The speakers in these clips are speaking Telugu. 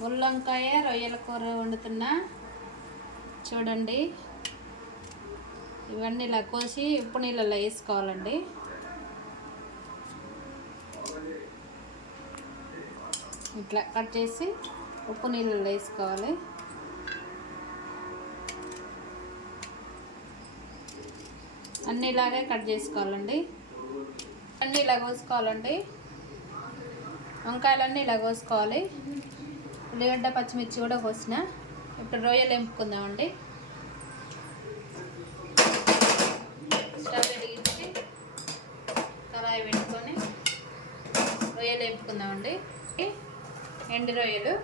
ముల్లంకాయ రొయ్యల కూర వండుతున్నా. చూడండి. ఇవన్నీ ఇలా కోసి ఉప్పు నీళ్ళలో వేసుకోవాలండి. ఇట్లా కట్ చేసి ఉప్పు నీళ్ళలో వేసుకోవాలి. అన్నీ ఇలాగే కట్ చేసుకోవాలండి. అన్నీ ఇలా కోసుకోవాలండి. వంకాయలన్నీ ఇలా కోసుకోవాలి. ఉల్లిగడ్డ పచ్చిమిర్చి కూడా కోసిన. ఇప్పుడు రొయ్యలు ఎంపుకుందామండి. స్టవ్ వెలిగించి కళాయి పెట్టుకొని రొయ్యలు ఎంపుకుందామండి. ఎండు రొయ్యలు.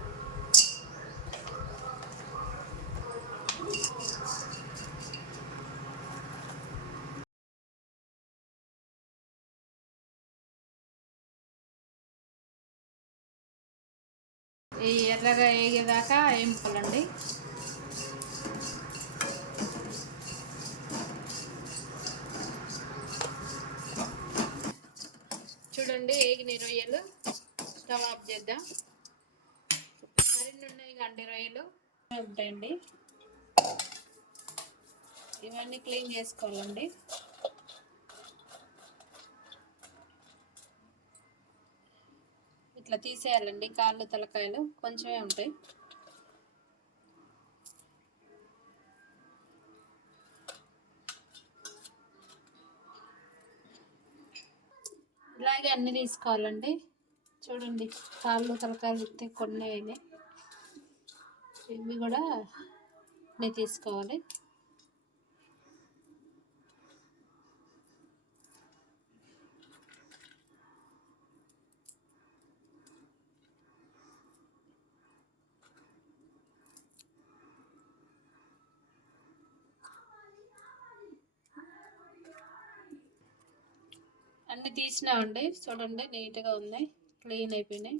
ఎర్రగా వేగేదాకా వేయించుకోవాలండి చూడండి వేగిన రొయ్యలు. స్టవ్ ఆఫ్ చేద్దాం. మరిన్ని ఉన్నాయి కండి రొయ్యలు. ఉంటాయండి. ఇవన్నీ క్లీన్ చేసుకోవాలండి. ఇట్లా తీసేయాలండి. కాళ్ళు తలకాయలు కొంచెమే ఉంటాయి. ఇలాగే అన్ని తీసుకోవాలండి. చూడండి కాళ్ళు తలకాయలు ఇస్తే కొన్ని అయినాయి. ఇవి కూడా అన్నీ తీసుకోవాలి. అన్ని తీసినామండి చూడండి నీట్గా ఉన్నాయి. క్లీన్ అయిపోయినాయి.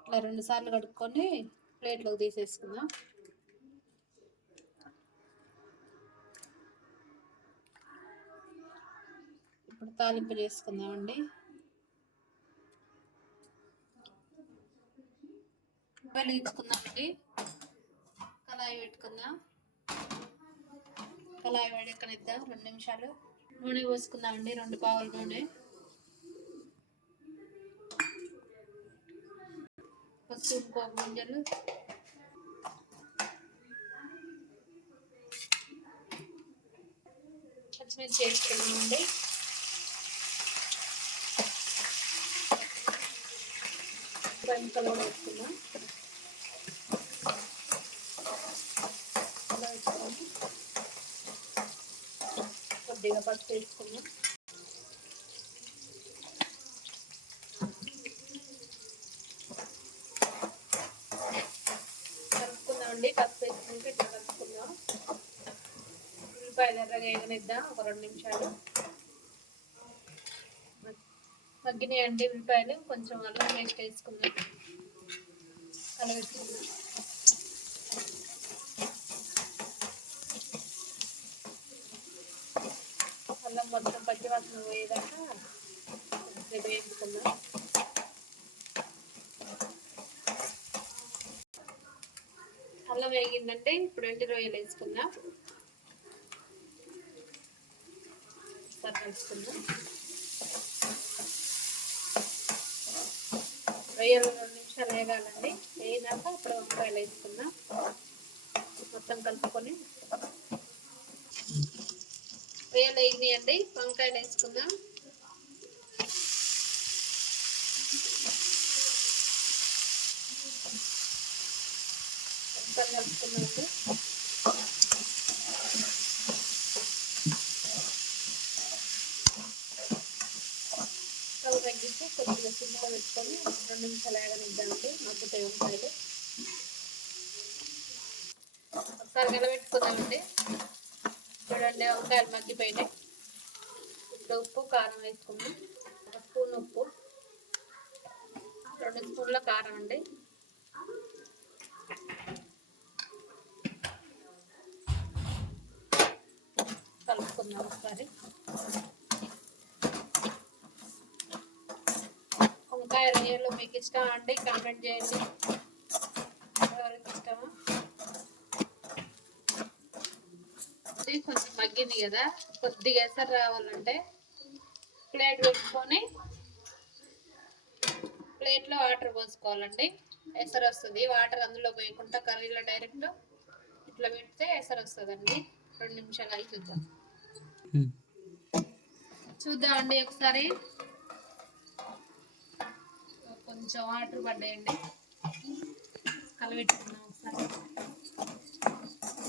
ఇట్లా రెండు సార్లు కడుక్కొని ప్లేట్లోకి తీసేసుకుందాం. ఇప్పుడు తాలింపు చేసుకుందామండి. వెలిగించుకుందామండి కళాయి పెట్టుకుందాం. కళాయి వేడెక్కనిద్దాం. రెండు నిమిషాలు. నూనె పోసుకుందామండి. రెండు పావుల నూనె. పసుపు పోపు గింజలు పచ్చిమిర్చి వేసుకున్నామండి బంకలు కూడా వేసుకున్నాం అలా వేసుకొని కొద్దిగా పసుపు వేసుకున్నాం కలుపుకుందామండి పసుపు వేసుకుంటే ఇట్లా కలుపుకుందాం. ఉల్లిపాయలు ఎర్రగా వేగనిద్దాం ఒక రెండు నిమిషాలు. మగ్గినాయండి ఉల్లిపాయలు కొంచెం అల్లం పేస్ట్ వేసుకుందాం. కలగెట్టుకుందాం. అల్లం మొత్తం పచ్చివాసన పోయేదాకా వేసుకుందాం అల్లం వేగిందంటే ఇప్పుడు ఎండి రొయ్యలు వేసుకుందాం. ఒకసారి రొయ్యలు రెండు నిమిషాలు వేగాలండి. వేగినాక ఇప్పుడు వంకాయలు వేసుకుందాం. మొత్తం కలుపుకొని. రొయ్యలు వేగినాయండి. వంకాయలు వేసుకుందాం. మొత్తం కలుపుకున్నామండి స్టవ్ తగ్గించి కొద్దిగా సిమ్లో పెట్టుకొని రెండు నిమిషాలు వేగనిద్దామండి మగ్గుతాయి వంకాయలు ఒకసారి కలబెట్టుకుందామండి చూడండి వంకాయలు మగ్గిపోయినాయి ఇప్పుడు ఉప్పు కారం వేసుకున్నాం ఒక స్పూన్ ఉప్పు రెండు స్పూన్ల కారం అండి. కలుపుకుందాం ఒకసారి. వంకాయ రొయ్యలు మీకు ఇష్టం అండి? కామెంట్ చేయండి. ఎవరికి ఇష్టమా? కొంచెం మగ్గింది కదా. కొద్దిగా ఎసరు రావాలంటే ప్లేట్ పెట్టుకొని ప్లేట్లో వాటర్ పోసుకోవాలండి. ఎసరు వస్తుంది. వాటర్ అందులో పోయకుండా కర్రీలో డైరెక్ట్ ఇట్లా పెడితే ఎసరు వస్తుందండి. రెండు నిమిషాలు అయి చూద్దాం. చూద్దామండి ఒకసారి. కొంచెం వాటర్ పడ్డాయండి. కలబెట్టుకున్నాం ఒకసారి.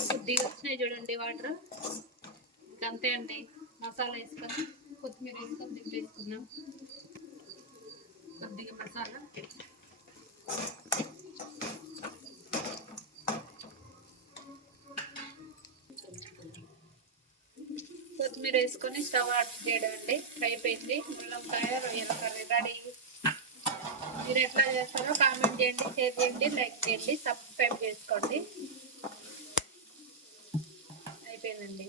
కొద్దిగా వచ్చినాయి చూడండి వాటర్. అంతే అండి. మసాలా వేసుకొని కొత్తిమీర వేసుకొని దింపేసుకున్నాం కొద్దిగా మసాలా. కొత్తిమీర వేసుకొని స్టవ్ ఆఫ్ చేయడం అండి అయిపోయింది ముల్లంకాయ రొయ్యల కర్రీ రెడీ. మీరు ఎట్లా చేస్తారో కామెంట్ చేయండి షేర్ చేయండి లైక్ చేయండి సబ్స్క్రైబ్ చేసుకోండి. అయిపోయిందండి.